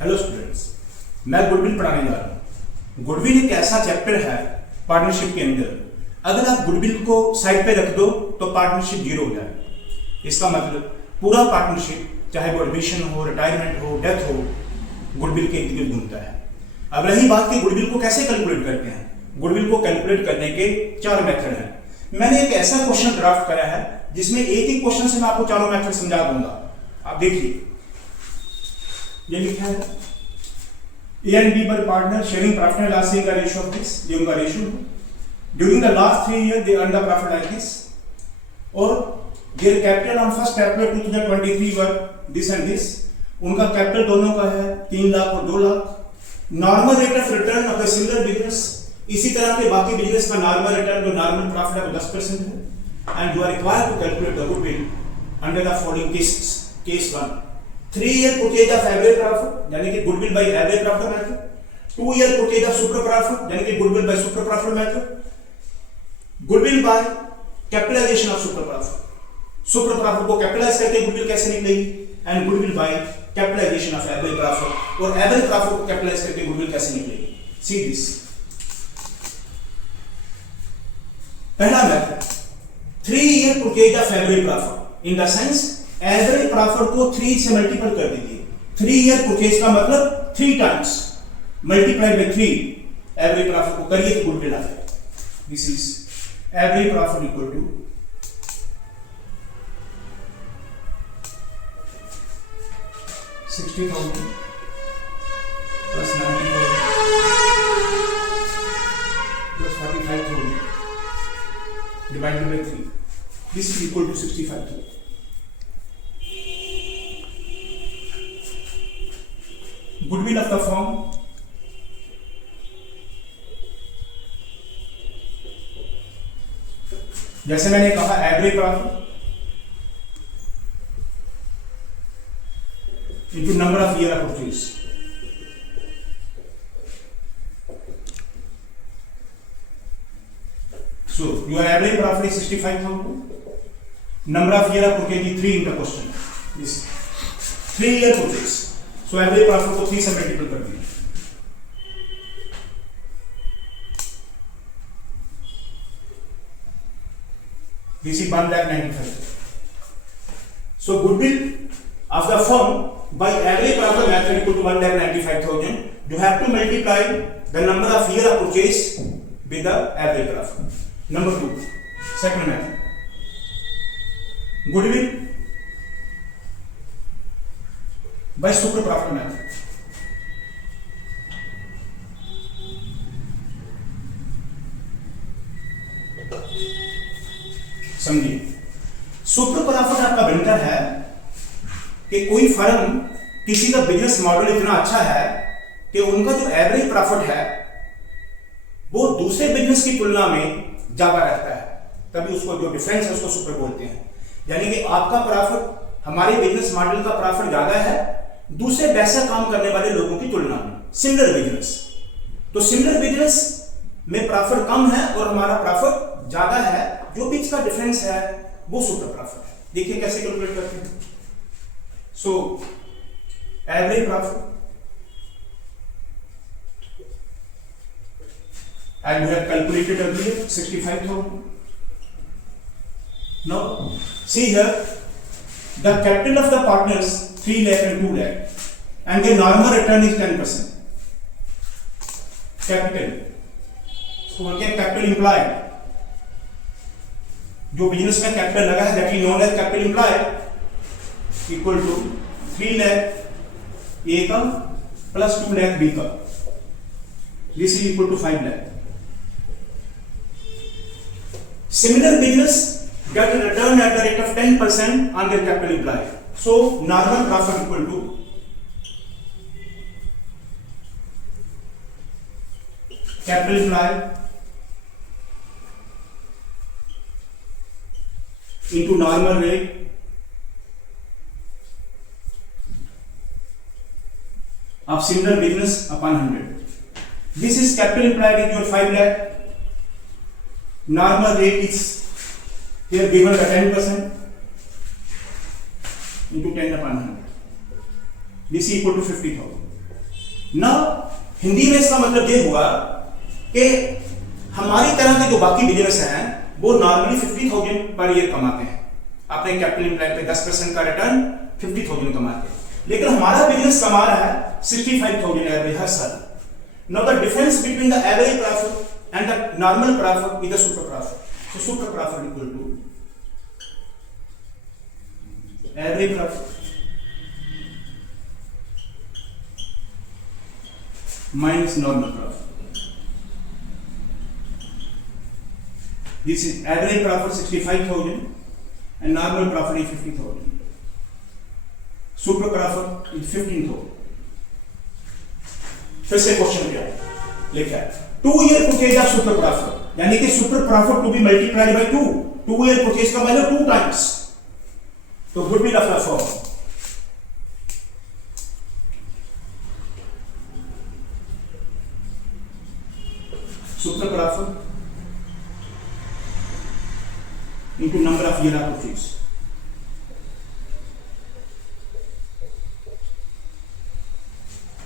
Hello students, मैं goodwill पढ़ाने जा रहा हूँ। गुडविल एक ऐसा चैप्टर है पार्टनरशिप के अंदर, अगर आप गुडविल को साइड पे रख दो तो पार्टनरशिप जीरो हो जाए। इसका मतलब पूरा पार्टनरशिप, चाहे वो एडमिशन हो, रिटायरमेंट हो, डेथ हो, गुडविल के इर्द गिर्द घूमता है। अब रही बात कि गुडविल को कैसे कैलकुलेट करते हैं। गुडविल को कैलकुलेट करने के 4 मेथड हैं। मैंने एक ऐसा क्वेश्चन ड्राफ्ट करा है जिसमें एक ही क्वेश्चन से मैं आपको चारों मेथड समझा दूंगा। आप देखिए, ये लिखा है ए एंड बी पर partner sharing profit and loss का रेशियो ऑफ दिस, ये उनका रेशियो है। During the last 3 year they earn the profit like this, और their capital on first April 2023 were this and this. उनका capital दोनों का है 3 लाख और 2 lakh. Normal rate of return of the similar business, इसी तरह के बाकी बिजनेस का नॉर्मल रिटर्न जो नॉर्मल प्रॉफिट है वो 10% है। And you are required to calculate the goodwill under the following cases. Case 1, 3 year purchase of average profit यानी कि goodwill by average profit method. 2 year purchase of super profit यानी कि goodwill by super profit method. Goodwill by capitalisation of super profit, super profit को capitalise करके goodwill कैसे निकलेगी। And goodwill by capitalisation of average profit, और average profit को capitalise करके goodwill कैसे निकलेगी। See this. पहला method, 3 year purchase of average profit, in the sense average profit को 3 से मल्टीपल कर दीजिए। 3 year परचेज का मतलब 3 times multiply by 3 average profit को करिए तो गुडविल आ जाएगा। This is average profit equal to 60,000 plus 90,000 plus 45,000 divided by 3। This is equal to 65,000। Goodwill of the firm, जैसे मैंने कहा average profit into number of year of purchase. So your average profit is 65,000, number of year of purchase is 3 in the question, this 3 year purchase. So average profit को 3 से multiple कर दिया। This is 1,95,000। So goodwill of the firm by average profit method equal to 1,95,000। You have to multiply the number of year of purchase with the average profit. Number 2, second method, goodwill by super profit method. समझिए, super profit आपका बनता है कि कोई firm, किसी का business model इतना अच्छा है कि उनका जो एवरेज प्रॉफिट है वो दूसरे बिजनेस की तुलना में ज्यादा रहता है, तभी उसको जो डिफरेंस है उसको सुपर बोलते हैं। यानी कि आपका प्रॉफिट, हमारे बिजनेस मॉडल का प्रॉफिट ज्यादा है दूसरे वैसा काम करने वाले लोगों की तुलना में, सिमिलर बिजनेस। तो सिमिलर बिजनेस में प्रॉफिट कम है और हमारा प्रॉफिट ज्यादा है, जो बीच का डिफरेंस है वो सुपर प्रॉफिट है। देखिए कैसे कैलकुलेट करते हैं। सो average profit and we have calculated earlier 65,000. Now see here, the capital of the partners 3 lakh and 2 lakh, and their normal return is 10%. Capital, so what can capital imply? जो business में capital लगा है that is known as capital employed equal to 3 lakh A का plus 2 lakh B का, this is equal to 5 lakh. Similar business get return at the rate of 10% on their capital employed. So normal profit equal to capital employed into normal rate of similar business upon 100. This is capital employed in your 5 lakh. Normal rate is here given the 10% into 10 upon 100. This is equal to 50,000. ना हिंदी में इसका मतलब ये हुआ कि हमारी तरह के जो बाकी बिजनेस हैं वो नॉर्मली 50,000 पर ईयर कमाते हैं, अपने कैपिटल एम्प्लॉय पे 10% का रिटर्न 50,000 कमाते हैं, लेकिन हमारा बिजनेस कमा रहा है 65,000 एवरेज हर साल। Now the difference between the average profit and the normal profit is the super profit. So super profit equal to average profit minus normal profit. This is average profit 65,000 and normal profit is 50,000. Super profit is 15,000. फिर से question क्या लिखा है 2 year purchase of super profit, यानी कि super profit to be multiplied by 2. 2 year purchase का मतलब 2 times, तो goodwill of the firm super profit into number of year of purchase.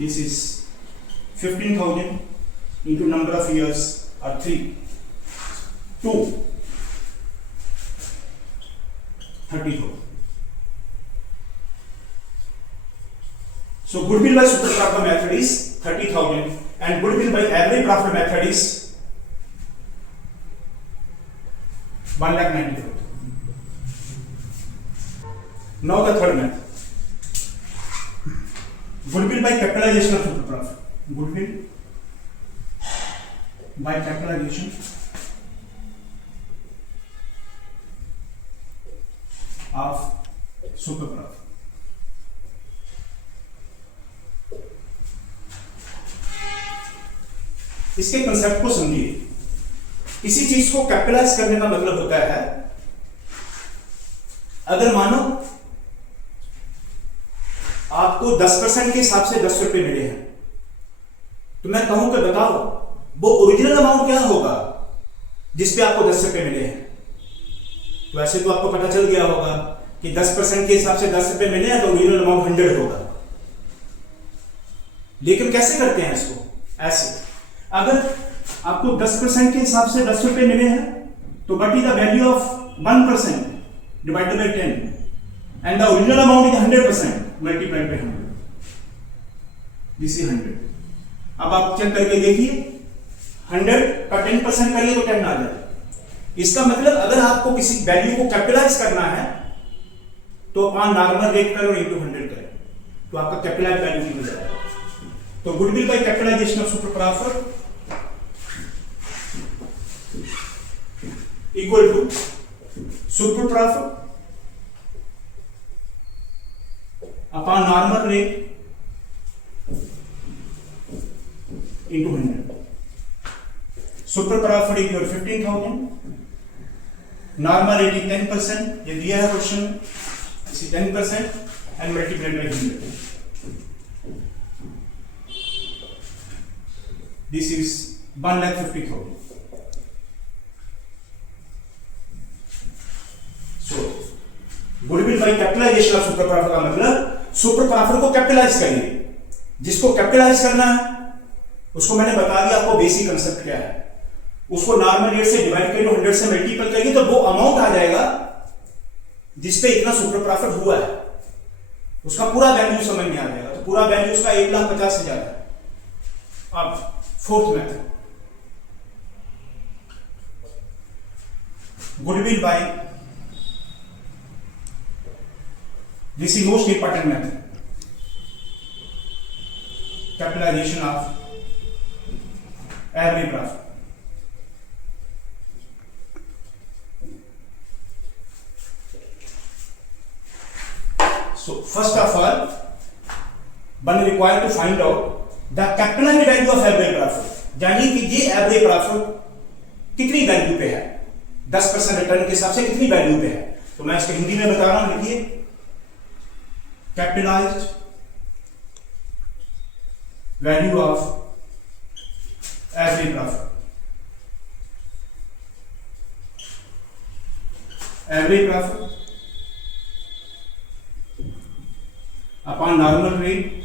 This is 15,000 into number of years are 3. 2 30,000. So goodwill by super profit method is 30,000 and goodwill by average profit method is 1,90,000. Now the third method, goodwill by capitalization of super profit. Goodwill by capitalization of super profit. इसके concept को समझिए। किसी चीज को capitalise करने का मतलब होता है, अगर मानो आपको 10% के हिसाब से 10 रुपए मिले हैं, तो मैं कहूं कि बताओ वो ओरिजिनल अमाउंट क्या होगा जिसपे आपको 10 रुपए मिले हैं। तो ऐसे तो आपको पता चल गया होगा कि 10% के हिसाब से 10 रुपए मिले हैं तो ओरिजिनल अमाउंट 100 होगा। लेकिन कैसे करते हैं इसको? ऐसे, अगर आपको 10% के हिसाब से 10 रुपए मिले हैं तो what is the value of 1% divided by 10 and the original amount is 100% multiplied by 100, this is 100। अब आप चेक करके देखिए 100 का 10% करिए तो 10 आ जाएगा। इसका मतलब अगर आपको किसी वैल्यू को कैपिटलाइज करना है तो आप नॉर्मल रेट करो इनटू 100 करें तो आपका कैपिटलाइज वैल्यू निकल जाएगा। तो goodwill by capitalisation of super profit equal to super profit upon normal rate into 100. Super profit equal 15,000, normal rate is 10%, ये दिया है क्वेश्चन, इसी 10% and multiplied by 100. This is 1,50,000. Goodwill by capitalisation of super profit का मतलब super profit को capitalise करिए। जिसको capitalise करना है उसको मैंने बता दिया आपको बेसिक कंसेप्ट क्या है, उसको नॉर्मल रेट से डिवाइड करिए, 100 से मल्टीपल करिए तो वो अमाउंट आ जाएगा जिसपे इतना सुपर प्रॉफिट हुआ है, उसका पूरा वैल्यू समझ में आ जाएगा। तो पूरा वैल्यू उसका 1,50,000 है। अब fourth method, goodwill by, this is most important method, capitalization of average profit. So first of all one required to find out the capitalized value of average profit, यानी कि ये एवरेज प्रॉफिट कितनी value पे है, 10% return के हिसाब से कितनी वैल्यू पे है। तो मैं इसको हिंदी में बता रहा हूं, लिखिए capitalized value of average profit. Average profit upon normal rate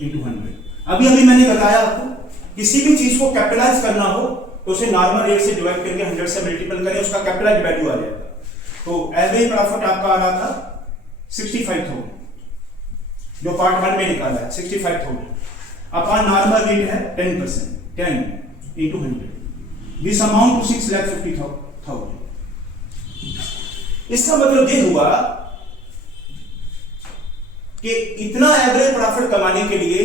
into 100. अभी अभी मैंने बताया आपको, किसी भी चीज को कैपिटलाइज करना हो तो उसे नॉर्मल रेट से डिवाइड करके 100 से मल्टीपल करें, उसका कैपिटलाइज वैल्यू आ जाएगा। तो एवरेज प्रॉफिट आपका आ रहा था 65,000, जो पार्ट 1 में निकाला है 65,000 अपॉन नॉर्मल रेट है 10%, 10 into 100, दिस अमाउंट टू 6,50,000। इसका मतलब ये हुआ कि इतना एवरेज प्रॉफिट कमाने के लिए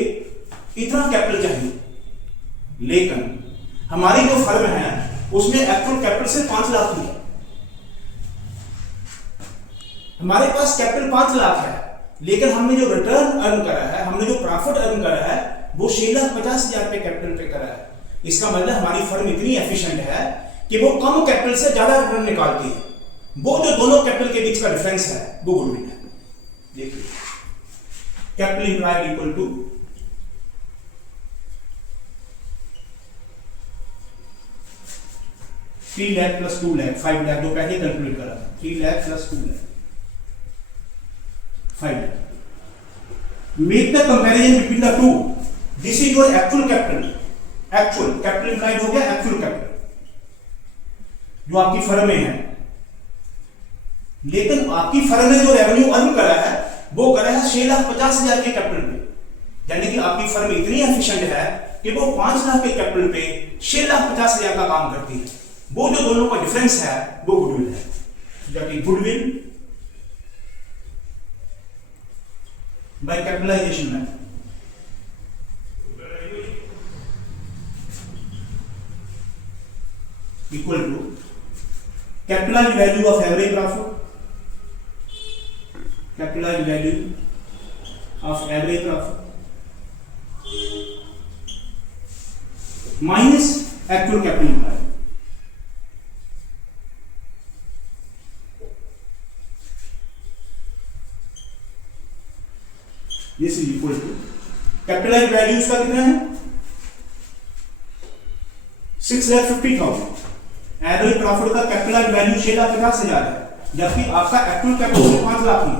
इतना कैपिटल चाहिए, लेकिन हमारी जो फर्म है उसमें एक्चुअल कैपिटल से 5 लाख ही है। हमारे पास कैपिटल 5 लाख है, लेकिन हमने जो रिटर्न अर्न करा है, हमने जो प्रॉफिट अर्न करा है वो 6,50,000 पे कैपिटल पे करा है। इसका मतलब हमारी फर्म इतनी एफिशिएंट है कि वो कम कैपिटल से ज्यादा रिटर्न निकालती है। वो जो दोनों कैपिटल के बीच का डिफरेंस है वो गुडविल है। देखिए, capital employed equal to $3 lakh plus 2 lakh 5 lakh, जो पहले कैलकुलेट करा था, 3 lakh plus 2 lakh 5 lakh. Make the comparison between the two, this is your actual capital. Actual capital employed हो गया एक्चुअल कैपिटल जो आपकी फर्म में है, लेकिन आपकी फर्म ने जो रेवेन्यू अर्न करा है वो करा है 6,50,000 के कैपिटल पे। यानी कि आपकी फर्म इतनी एफिशिएंट है कि वो 5 लाख के कैपिटल पे 6,50,000 का काम करती है। वो जो दोनों का डिफरेंस है वो गुडविल है। जबकि goodwill by capitalisation method equal to capitalised value of average profit, capitalised value of average profit minus actual capital employed. This is equal to capitalised value उसका कितना है 6,50,000। एवरेज प्रॉफिट का कैपिटलाइज्ड वैल्यू 6,50,000 है, जबकि आपका actual capital 5 lakh है।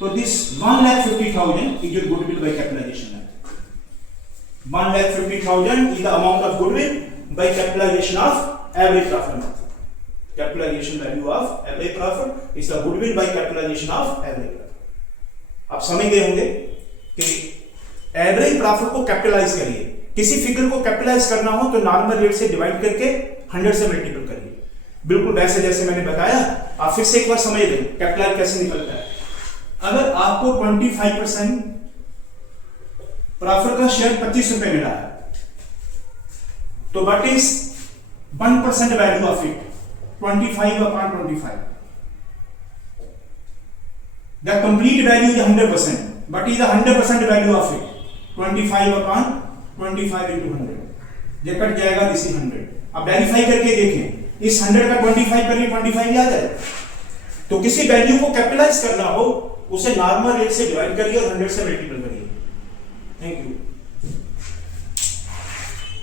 तो this 1,50,000 is your goodwill by capitalisation method. 1,50,000 is the amount of goodwill by capitalization of average profit method. Capitalization value of average profit is the goodwill by capitalization of average profit. आप समझ गए होंगे कि average profit को capitalise करिए, किसी figure को capitalise करना हो तो नॉर्मल रेट से डिवाइड करके 100 से मल्टीपल करिए। बिल्कुल वैसे जैसे मैंने बताया, आप फिर से एक बार समझ लें कैपिटलाइज कैसे निकलता है। अगर आपको 25% प्रॉफिट का शेयर 25 रुपए मिला है, तो what is 1% value of it 25/25। The complete value is 100%, but is the 100% value of it 25/25 into 100। ये कट जाएगा, दिस इज 100। अब वेरीफाई करके देखें, इस 100 का 25 पर 25 याद है। तो किसी वैल्यू को कैपिटलाइज करना हो उसे नॉर्मल रेट से डिवाइड करिए और 100 से मल्टीपल करिए। Thank you.